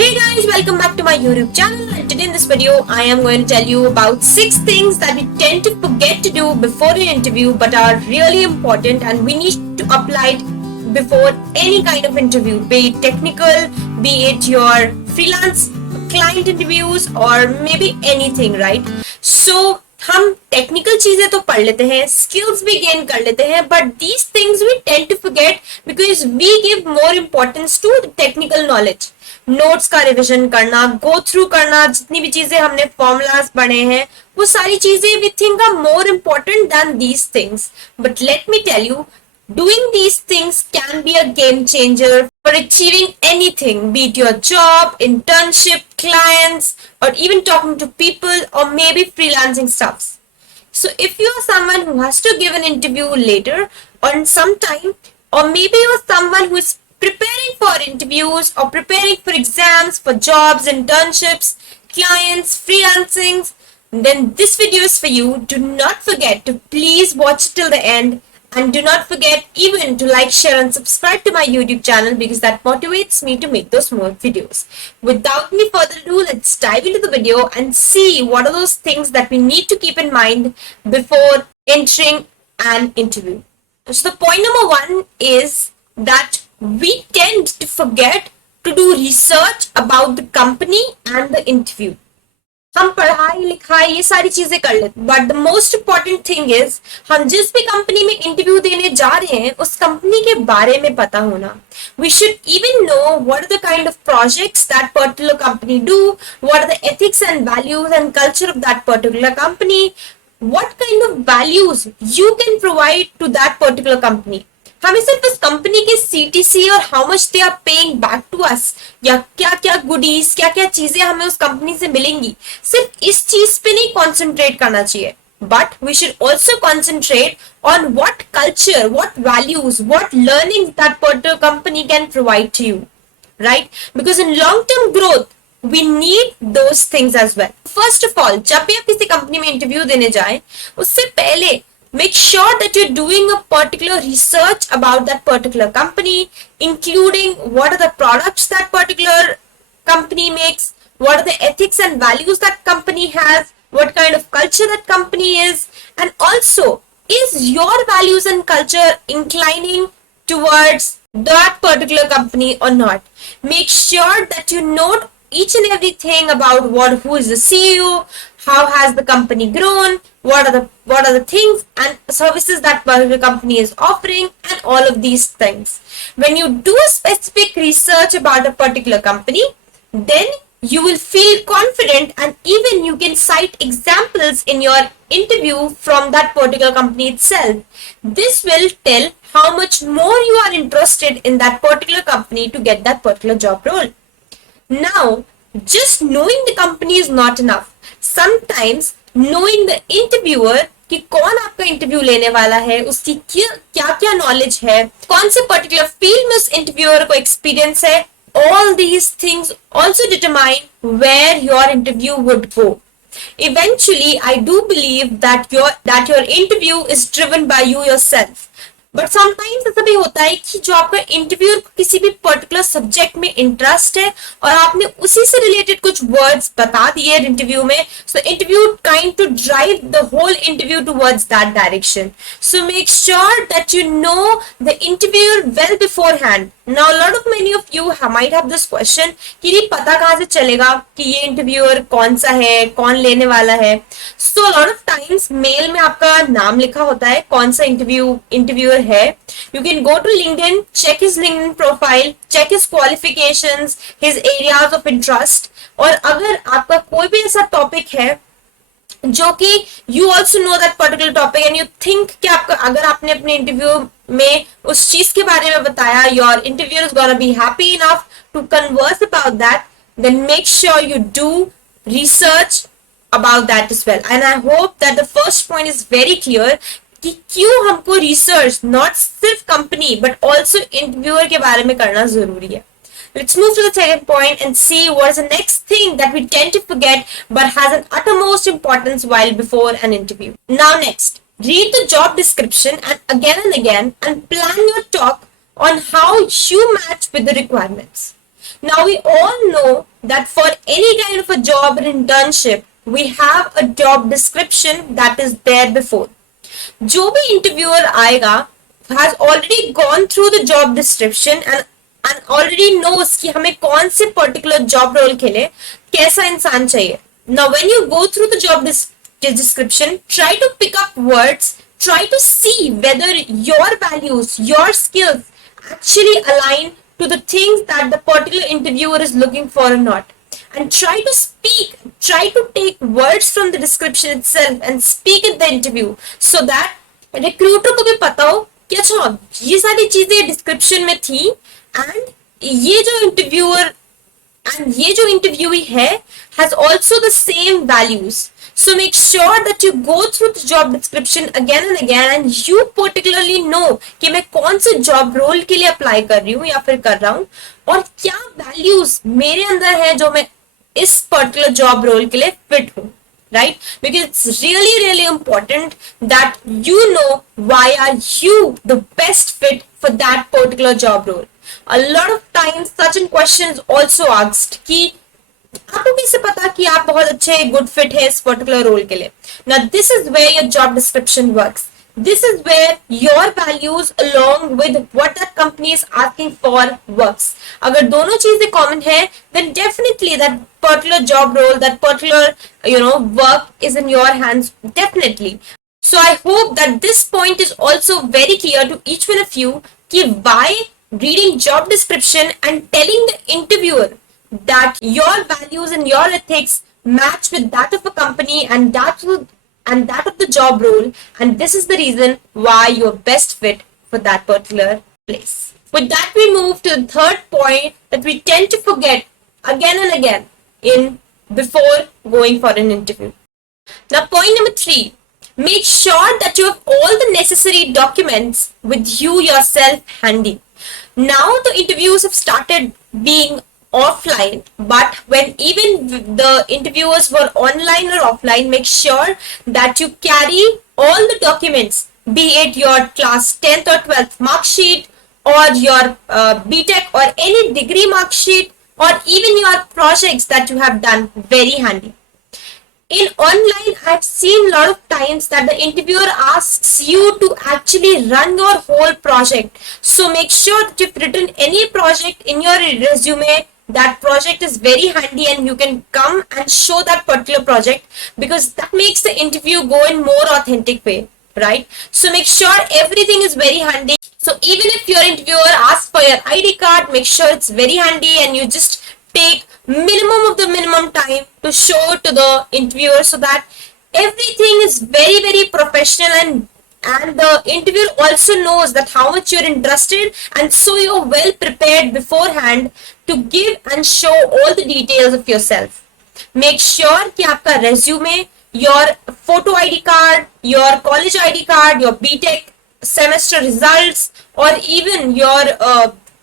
Hey guys, welcome back to my YouTube channel, and today in this video I am going to tell you about 6 things that we tend to forget to do before an interview but are really important and we need to apply it before any kind of interview, be it technical, be it your freelance client interviews or maybe anything, right? So हम technical चीजें तो पढ़ लेते हैं, skills भी gain कर लेते हैं, but these things we tend to forget because we give more importance to technical knowledge. Notes का रिविजन करना, गो थ्रू करना, जितनी भी चीजें हमने फॉर्मूलाज पढ़े हैं वो सारी चीजें we think are more important than these things. But let me tell you, doing these things can be a game changer for achieving anything, be it your job, internship, clients, or even talking to people or maybe freelancing stuff. So if you are someone who has to give an interview later on some time, or maybe you're someone who is preparing for interviews or preparing for exams, for jobs, internships, clients, freelancing, then this video is for you. Do not forget to please watch it till the end. And do not forget even to like, share and subscribe to my YouTube channel because that motivates me to make those more videos. Without any further ado, let's dive into the video and see what are those things that we need to keep in mind before entering an interview. So the point number 1 is that we tend to forget to do research about the company and the interview. हम पढ़ाई लिखाई ये सारी चीजें कर लेते, but the most important thing is हम जिस भी कंपनी में इंटरव्यू देने जा रहे हैं उस कंपनी के बारे में पता होना. We should even know what are the kind of projects that particular company do, what are the ethics and values and culture of that particular company, what kind of values you can provide to that particular company. हमें सिर्फ इस company के CTC और how much they are paying back to us या क्या क्या goodies, क्या क्या चीजें हमें उस कंपनी से मिलेंगी, सिर्फ इस चीज पे नहीं कॉन्सेंट्रेट करना चाहिए. But we should also concentrate on what culture, what values, what learning that particular company can provide to you, right? Because in long term growth we need those things as well. First of all, जब भी आप किसी company में interview देने जाए उससे पहले make sure that you're doing a particular research about that particular company, including what are the products that particular company makes, what are the ethics and values that company has, what kind of culture that company is, and also is your values and culture inclining towards that particular company or not. Make sure that you know each and everything about who is the CEO, how has the company grown, what are the things and services that the company is offering, and all of these things. When you do a specific research about a particular company, then you will feel confident and even you can cite examples in your interview from that particular company itself. This will tell how much more you are interested in that particular company to get that particular job role. Now, just knowing the company is not enough. Sometimes knowing the interviewer कि कौन आपका interview लेने वाला है, उसकी क्या क्या knowledge है, कौन से पर्टिकुलर फील्ड में उस इंटरव्यूअर को एक्सपीरियंस है, all these things also determine where your interview would go. Eventually, I do believe that your interview is driven by you yourself. But sometimes ऐसा भी होता है कि जो आपका इंटरव्यूअर को किसी भी पर्टिकुलर सब्जेक्ट में इंटरेस्ट है और आपने उसी से रिलेटेड कुछ वर्ड्स बता दिए इंटरव्यू में, so interview kind to drive the whole interview towards that direction. So make sure that you know the interviewer well beforehand. Now lot of many of you might have this question कि ये पता कहाँ से चलेगा कि ये interviewer कौन सा है, कौन लेने वाला है. So lot of times mail में आपका नाम लिखा होता है कौन सा इंटरव्यूअर है. You can go to LinkedIn, check his LinkedIn profile, check his qualifications, his areas of interest. और अगर आपका कोई भी ऐसा टॉपिक है जो कि you also know that particular topic and you think कि आपका अगर आपने अपने इंटरव्यू में उस चीज के बारे में बताया, your interviewer is gonna be happy enough to converse about that, then make sure you do research about that as well. And I hope that the first point is very clear कि क्यों हमको research not सिर्फ company but also interviewer के बारे में करना जरूरी है. Let's move to the second point and see what is the next thing that we tend to forget but has an uttermost importance while before an interview. Now next, read the job description and again and plan your talk on how you match with the requirements. Now we all know that for any kind of a job or internship, we have a job description that is there before. जो भी interviewer आएगा has already gone through the job description and already knows कि हमें कौन से particular job role के लिए कैसा इंसान चाहिए. Now when you go through the job description, try to pick up words, try to see whether your values, your skills actually align to the things that the particular interviewer is looking for or not. And try to speak, try to take words from the description itself and speak in the interview so that recruiter को भी पता हो कि अच्छा ये सारी चीजें description में थी and ये जो interviewer and ये जो interviewee है has also the same values. So make sure that you go through the job description again and again and you particularly know कि मैं कौन से job role के लिए apply कर रही हूँ या फिर कर रहा हूँ और क्या values मेरे अंदर है जो मैं इस particular job role के लिए fit हूँ, right? Because it's really important that you know why are you the best fit for that particular job role. A lot of times such questions also asked कि आपको कैसे पता कि आप बहुत अच्छे गुड फिट है इस पर्टिकुलर रोल के लिए. Now this is where your job description works. This is where your values along with what that company is asking for works. अगर दोनों चीजें common है then definitely that particular job role, that particular work is in your hands definitely. So I hope that this point is also very clear to each one of you कि why reading job description and telling the interviewer that your values and your ethics match with that of a company and that of the job role, and this is the reason why you're best fit for that particular place. With that, we move to the third point that we tend to forget again and again before going for an interview. Now, point number 3, make sure that you have all the necessary documents with you yourself handy. Now the interviews have started being offline, but when even the interviewers were online or offline, make sure that you carry all the documents, be it your class 10th or 12th mark sheet or your BTech or any degree mark sheet or even your projects that you have done very handy. In online, I've seen a lot of times that the interviewer asks you to actually run your whole project. So make sure that you've written any project in your resume. That project is very handy and you can come and show that particular project because that makes the interview go in more authentic way, right? So make sure everything is very handy. So even if your interviewer asks for your ID card, make sure it's very handy and you just take minimum of the minimum time to show to the interviewer so that everything is very professional and the interviewer also knows that how much you're interested and so you're well prepared beforehand to give and show all the details of yourself. Make sure कि आपका resume, your photo ID card, your college ID card, your BTech semester results or even your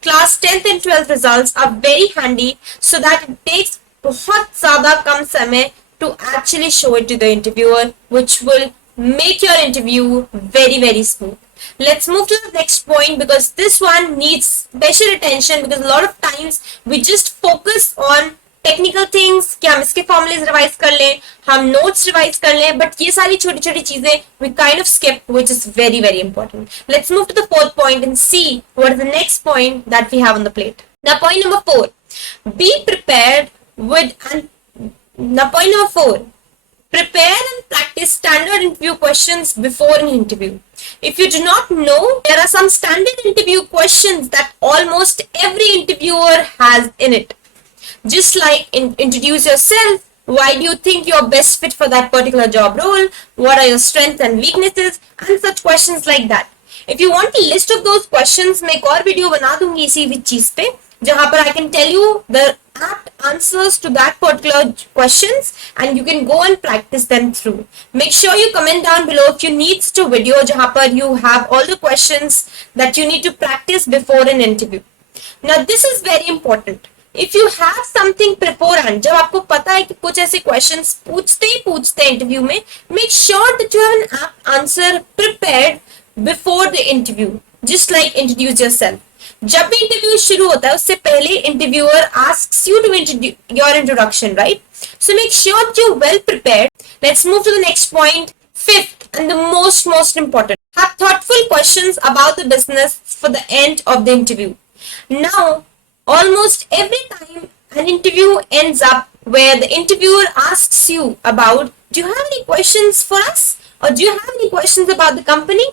class 10th and 12th results are very handy so that it takes बहुत ज़्यादा कम समय to actually show it to the interviewer, which will make your interview very smooth. Let's move to the next point because this one needs special attention because a lot of times we just focus on technical things कि हम इसके formulas revise कर लें, हम notes revise कर लें, but ये सारी छोटी चीजें we kind of skip, which is very important. Let's move to the fourth point and see what is the next point that we have on the plate. Now point number 4, be prepared prepare and practice standard interview questions before an interview. If you do not know, there are some standard interview questions that almost every interviewer has in it. Just like introduce yourself, why do you think you're best fit for that particular job role, what are your strengths and weaknesses, and such questions like that. If you want a list of those questions, मैं एक और video बना दूंगी इसी चीज पे जहां पर I can tell you the apt answers to that particular questions and you can go and practice them through. Make sure you comment down below if you need such a video जहां पर you have all the questions that you need to practice before an interview. Now this is very important. If you have something beforehand, जब आपको पता है कि कुछ ऐसे questions पूछते हैं interview में, make sure that you have an answer prepared before the interview. Just like introduce yourself. जब भी इंटरव्यू शुरू होता है उससे पहले interviewer asks you to your introduction, right? So make sure that you're well prepared. Let's move to the next point. Fifth and the most important. Have thoughtful questions about the business for the end of the interview. Now, almost every time an interview ends up where the interviewer asks you about, do you have any questions for us? Or do you have any questions about the company?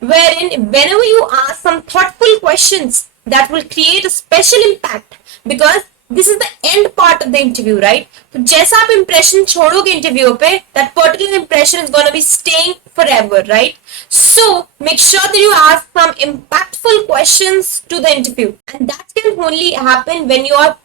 Wherein, whenever you ask some thoughtful questions, that will create a special impact, because this is the end part of the interview, right? तो जैसा आप impression छोड़ोगे interview पे, that particular impression is gonna be staying forever, right? So make sure that you ask some impactful questions to the interview, and that can only happen when you are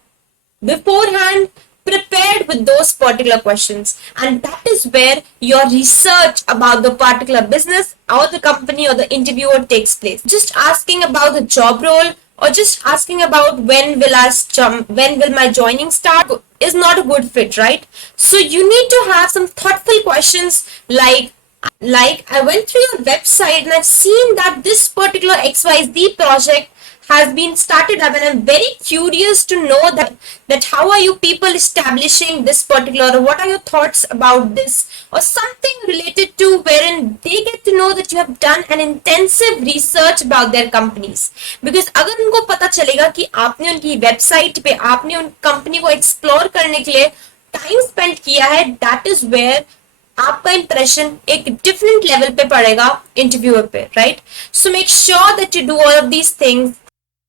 beforehand prepared with those particular questions, and that is where your research about the particular business or the company or the interviewer takes place. Just asking about the job role or just asking about when will my joining start is not a good fit, right? So you need to have some thoughtful questions like I went through your website and I've seen that this particular XYZ project has been started up, and I'm very curious to know that how are you people establishing this particular, or what are your thoughts about this, or something related to wherein they get to know that you have done an intensive research about their companies. Because अगर उनको पता चलेगा कि आपने उनकी website पे आपने उन कंपनी को एक्सप्लोर करने के लिए टाइम स्पेंड किया है, that is where आपका इंप्रेशन एक डिफरेंट लेवल पे पड़ेगा इंटरव्यूअर पे, right? So make sure that you do all of these things.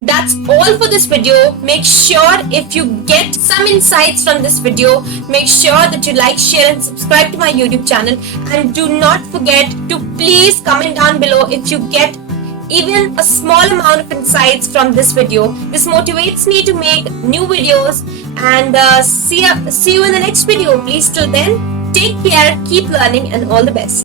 That's all for this video. Make sure if you get some insights from this video, make sure that you like, share and subscribe to my YouTube channel, and do not forget to please comment down below if you get even a small amount of insights from this video. This motivates me to make new videos, and see you in the next video. Please till then, take care, keep learning, and all the best.